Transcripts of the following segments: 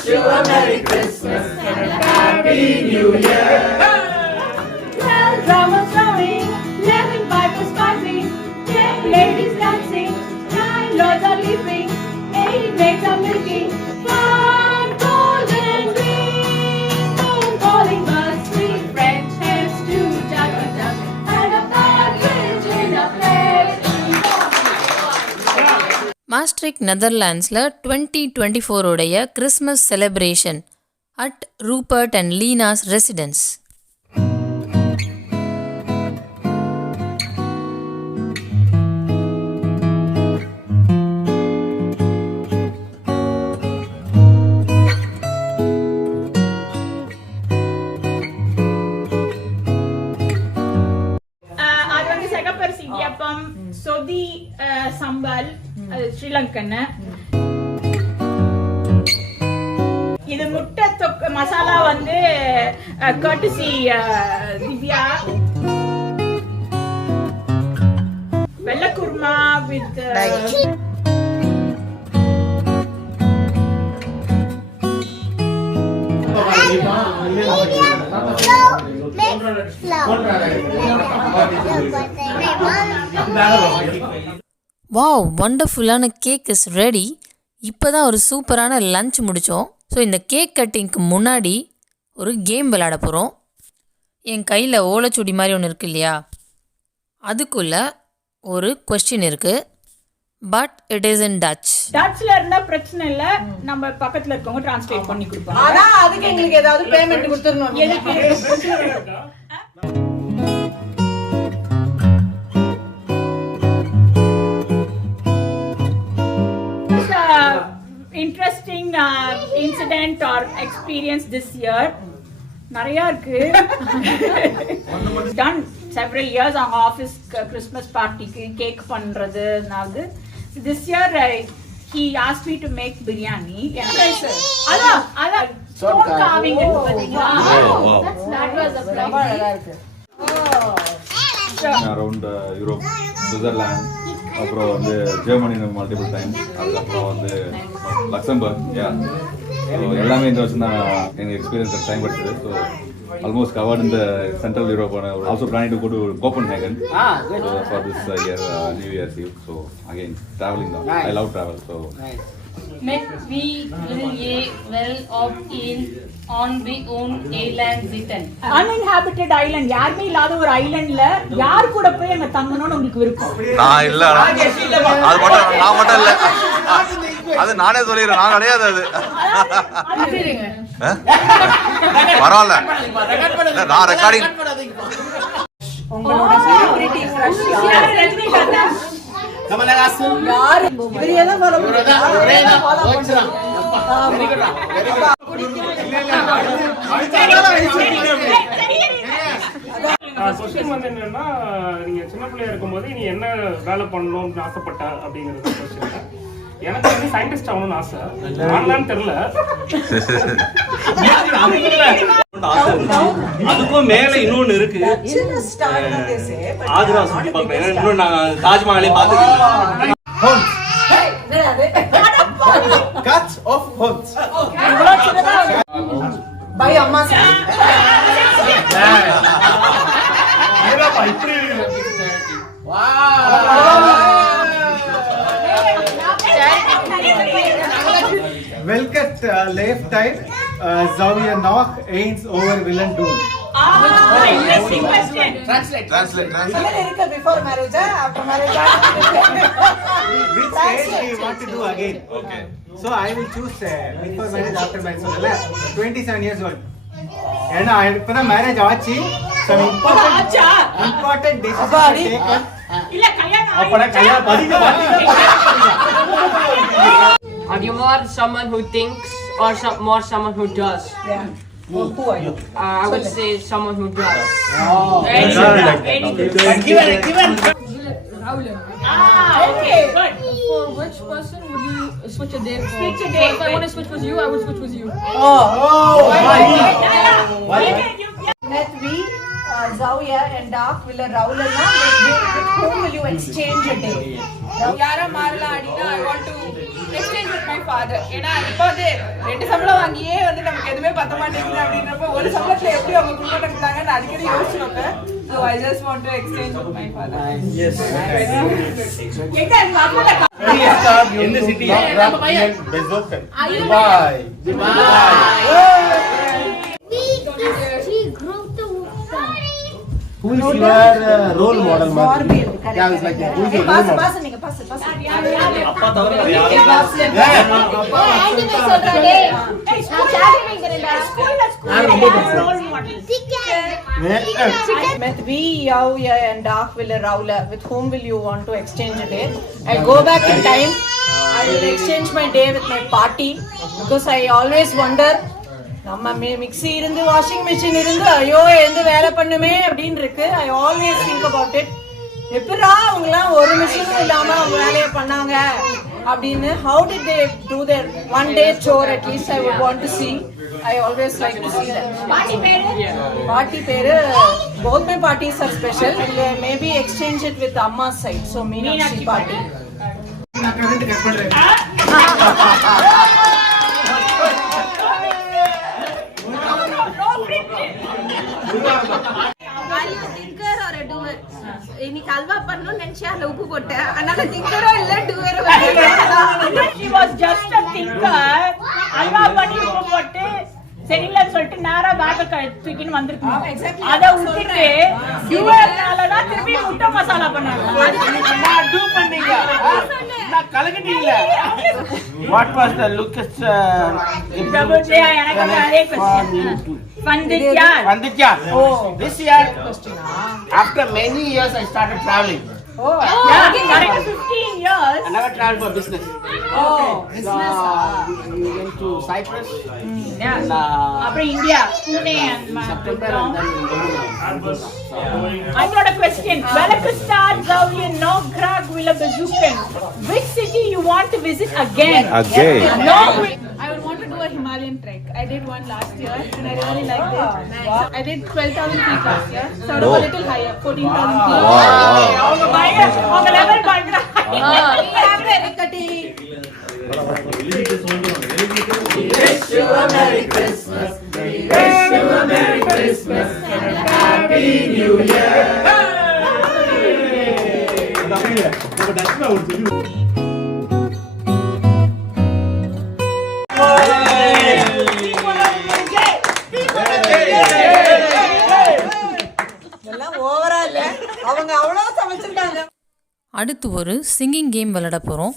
wish you a Merry Christmas and a Happy New Year. Well, drummers drumming, 11 pipers piping, 10 ladies dancing, 9 lords are leaping, 8 maids are milking, 5 golden green, moon calling birds, 3 French hens, 2 turkey ducks, and a partridge in a pear tree. மாஸ்ட்ரிக் நெதர்லாண்ட்ஸில் 2024 உடைய Christmas celebration at Rupert and Leena's residence. Sodhi sambal Sri Lankan. இது முட்டை தொக்கு மசாலா வந்து courtesy Divya. வெள்ளை kurma with wow, வண்டர்ஃபுல்லான cake is ready. இப்போ தான் ஒரு சூப்பரான லஞ்ச் முடித்தோம். ஸோ இந்த கேக் கட்டிங்க்கு முன்னாடி ஒரு கேம் விளையாட போகிறோம். என் கையில் ஓலைச்சுடி மாதிரி ஒன்று இருக்குது இல்லையா, அதுக்குள்ளே ஒரு கொஸ்டின் இருக்குது. But it is in touch. டச்ல இருந்தா பிரச்சனை இல்ல, நம்ம பக்கத்துல இருக்கவங்க டிரான்ஸ்லேட் பண்ணி கொடுப்பாங்க. அதான் அதுக்கு எங்களுக்கு ஏதாவது பேமெண்ட் கொடுத்துறணும். Interesting incident or experience this year நிறைய இருக்கு. Done several years on office Christmas partyக்கு கேக் பண்றது. This year he asked me to make biryani. அதான் stone carving பாத்தீங்களா? That was a problem. Around Europe, Switzerland, அப்புறம் வந்து ஜெர்மனி மல்டிபிள் டைம், அதுக்கப்புறம் வந்து லக்சம்பர்க். ஸோ எல்லாமே இந்த வருஷம் தான் எனக்கு எக்ஸ்பீரியன்ஸ் டைம் படிச்சது. ஸோ ஆல்மோஸ்ட் கவர்ட் இந்த central Europe. Also planning to go to Copenhagen for this year new year's eve. So again travelling தான். I love travel. So Met we will ye well of in on we own island written. Uninhabited island, யாருமே இல்லாத ஒரு ஐலண்ட்ல யார் கூட போய் அங்க தங்கணும்னு உங்களுக்கு விருப்பம்? நான் இல்ல, அது மட்டும் நான் மட்டும் இல்ல, அது நானே சொல்லிடுறேன். நான் கிடையாது அது. பரவாயில்ல, நான் ரெக்கார்டிங். உங்களோட செலிபிரிட்டி கிரஷ் ரஜினிகாந்த், கமலஹாசன், யார் இவரையெல்லாம் ஃபாலோ பண்றாங்க. கொஸ்டின் வந்து என்னன்னா, நீங்க சின்ன பிள்ளையா இருக்கும்போது நீ என்ன வேலை பண்ணணும்னு ஆசைப்பட்ட அப்படிங்கிறது கொஸ்டின். எனக்கு வந்து சயின்டிஸ்ட் ஆகணும்னு ஆசை. ஆனலான்னு தெரியல. அதுக்கும் மேல இன்னொன்னு இருக்கு. ஆக்ரா சுத்தி பார்ப்பேன். இன்னும் நான் தாஜ்மஹாலே பார்த்துருக்கேன். Cuts of homes. பை அம்மா Well cut left time. Zawiya noch eins over Willen doen. Interesting question. Translate. இருக்க before marriage after marriage. Which age do you want to do again? Okay. So I will choose before marriage, after marriage. So 27 years old. ஏன்னா இப்பதான் மேரேஜ் ஆச்சு. some important decisions are taken. இல்ல கல்யாணம் அப்பட கல்யாணம் Are you more someone who thinks or more someone who does? Yeah. Who are you? I would say someone who does. Very good. Given. Okay, good. For which person would you switch a date for? Switch a date. If I want to switch with you, I would switch with you. Met we Zawiya and Dark will Rahul with whom will you exchange a day? யாரா மாறலாம் அப்படினா I want to exchange with my father. ஏனா இப்போ வந்து ரெண்டு சம்பளம் வாங்கியே வந்து நமக்கு எதுவுமே பத்த மாட்டேங்குது அப்படின்றப்ப ஒரு சம்பளத்துல எப்படி அவங்க குடும்பம் நடத்துறாங்கன்னு அடிக்கடி யோசிச்சு வைப்பேன். So I just want to exchange with my father. Yes. எங்க அம்மா In the city. Bye. Who is your role model, mother? Yeah, it's like that. Who is your role model? Boss நீங்க பாஸ் அப்பா தவிர வேற யாரும் Met we, Yau, Ya and Dark Villa Raula. With whom will you want to exchange a day? I'll go back in time. I will exchange my day with my party because I always wonder. நம்ம mixie இருந்து washing machine இருந்து ஐயோ எந்த வேலை பண்ணுமே அப்படின்னு இருக்கு. I always think about it. எப்படா அவங்களாம் ஒரு மிஷினும் இல்லாம அவங்க வேலையை பண்ணாங்க அப்படின்னு. How did they do their one day chore at least I would want to see. I always like to see that. Party பேரு both my parties are special. Maybe exchange it with Amma's side. So Meenakshi party. நான் correct cut பண்றேன். இன்னைக்கு அல்வா பண்ணனும் நினைச்சா அதுல உப்பு போட்டேன். அதனால திங்கரோ இல்ல டூவரோ. She was just a thinker. Halwa பண்ணி உப்பு போட்டு சரியில்லைன்னு சொல்லிட்டு நேரா பேக்க தூக்கின்னு வந்திருக்கோம். அதை விட்டுட்டு டூவர்னால தான் திருப்பி முட்டை மசாலா பண்ணாங்க. do பண்ணீங்க நான் கலக்கிட்டீங்களா what was the lucas பிரபுஜயா எனக்கு நிறைய question Panditya this year after many years I started traveling yeah correct 15 years I never traveled for business Business. we went to Cyprus yeah and after India Pune and September and then I've got a question. Velakustad, Zavlian, Nograg, Villabazukan. Which city you want to visit again? No. I would want to do a Himalayan trek. I did one last year and I really liked it. I did 12,000 feet last year. So I was a little higher, 14,000 feet. அவங்க level பண்றாங்க. Wish you a Merry Christmas. Wish you a Merry Christmas and a Happy New Year. எல்லாம் ஓவரா இல்ல அவங்க அவ்வளவு சமைச்சிருக்காங்க. அடுத்து ஒரு சிங்கிங் கேம் விளையாட போகிறோம்.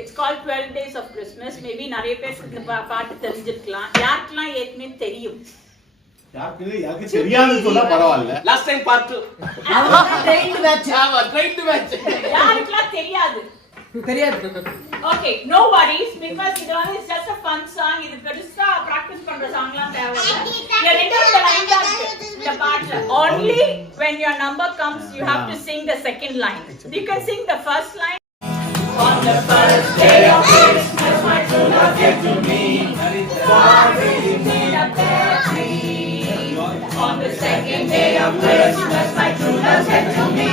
It's called 12 Days of Christmas. Maybe நிறைய பேருக்கு இந்த பாட்டு தெரிஞ்சிருக்கலாம். யாருக்கெல்லாம் ஏற்கனவே தெரியும்? யாருக்கு தெரியாதுன்னு சொன்னா பரவாயில்லை. last time part 2 train match train to match யாருக்கெல்லாம் தெரியாது? Okay, no worries because இது வந்து just a fun song. இது பெருசா practice பண்ற songலாம் தேவையில்லை. இந்த ரெண்டு லைன் தான் இந்த பாட்டுல. Only when your number comes you have to sing the second line. You can sing the first line. On the first day of Christmas, my true love gave to me. For reading me a pear tree. On the second day of Christmas, my true love said to me.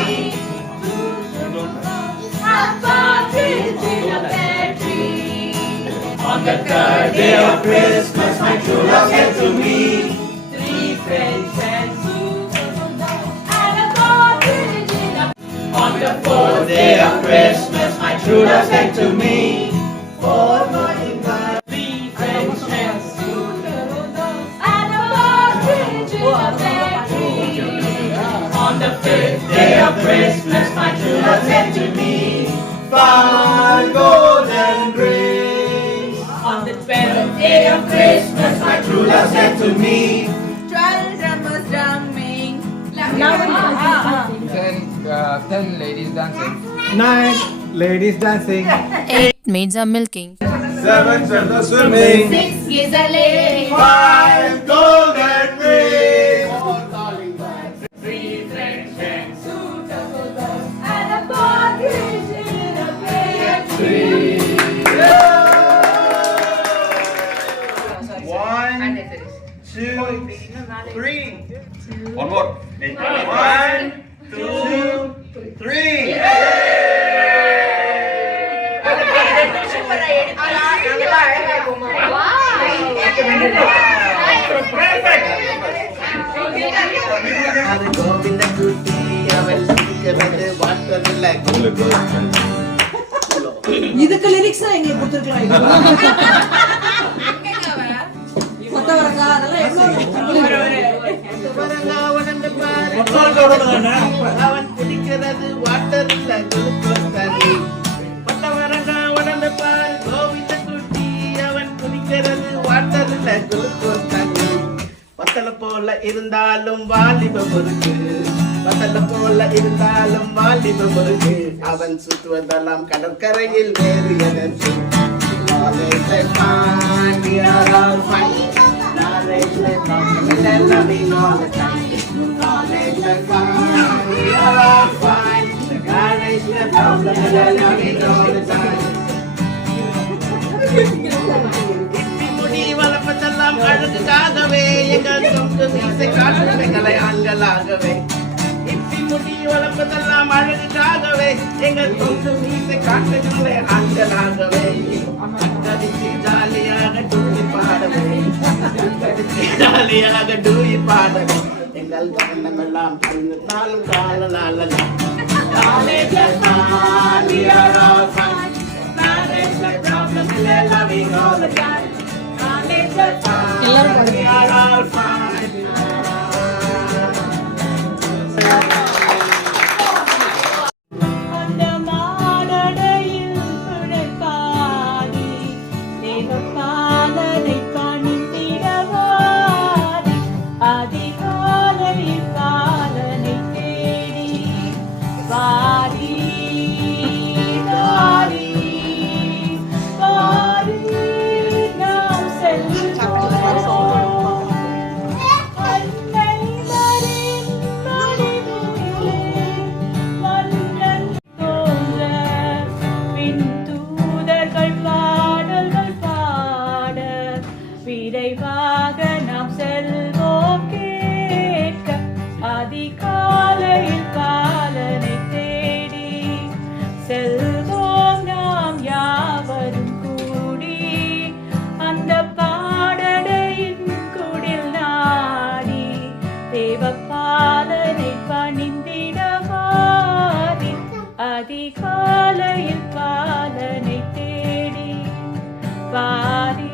A partridge in a pear tree. On the third day of Christmas, my true love said to me. 3 friends and and a partridge in a. On the fourth day of Christmas, my true love said to me. 4 morning birds, 3 friends and and a partridge in a pear tree. On the fifth day of Christmas, my true love said to me. 5 golden rings. On the 12th day of Christmas, my true love said to me. 12 drummers drumming. 10 ladies dancing. 9 ladies dancing. 8 maids are milking. 7 children swimming. 6 is a lady. 5 golden rings. 3 friends and And a partridge in a pear tree. 1, 2, 3. One more. 1, 2, 3. Wow. பாரு கோவிந்த குட்டி அவள் குடிக்கிறது வாட்டர் இல்ல இதுக்கு லிரிக்ஸ் எங்களுக்கு கொடுத்துருக்கலாம். கொத்தவரங்காய் அதெல்லாம் உணர்ந்து பாரு அவன் குடிக்கிறது வாட்டர் இல்ல குளுக்கோஸ் தண்ணி. கொத்தவரங்காய் உணர்ந்து பாரு கோவிந்த குட்டி அவன் குடிக்கிறது வாட்டர் இல்ல குளுக்கோஸ் தண்ணி. பத்தல போல இருந்தாலும் வாலிபம் இருக்கு, பத்தல போல இருந்தாலும் வாலிபம் இருக்கு. அவன் சுற்றுவதெல்லாம் கடற்கரையில் வேறு எதற்கு? Knowledge like fun, we are all fine. Knowledge like fun, we are loving all the time. Knowledge like fun, we are all fine. Knowledge like fun, we are loving all the time. முடி வளர்ப்பதெல்லாம் அழகுக்காகவே எங்கள் சொந்த மீசை காட்டுமைகளை ஆண்களாகவே. இப்பி முடி வளர்ப்பதெல்லாம் அழகுக்காகவே எங்கள் சொந்த மீசை காட்டுகளை ஆண்களாகவே. அக்கடிச்சு ஜாலியாக டூயி பாடவே, அக்கடிச்சு ஜாலியாக டூயி பாடவே. எங்கள் கவனமெல்லாம் அறிந்தாலும் காலலாலலாம். Knowledge like fun, we are all fine. Knowledge like problem, we are loving all the time. Knowledge like fun, we are all fine. அந்த மாடடையில் குழைப்பாடி தேவபாலனை பணிந்திடவாடி அதிகாலையில் பாலனை தேடி வாடி வாடி வாடி நாம் செல்வோம். அன்னை மரியின் மடியிலே மன்னன் தோன்ற விண்தூதர்கள் பாடல்கள் பாட விரைவாக நாம் செல்வோம் கேட்க அதிகாலையில் பாலனை தேடி செல்வோம் நாம் யாவரும் கூடி அந்த பாடடையின் குடில் நாடி தேவபாலனை பணிந்திடவாரி அதிகாலையில் பாலனை தேடி வாரி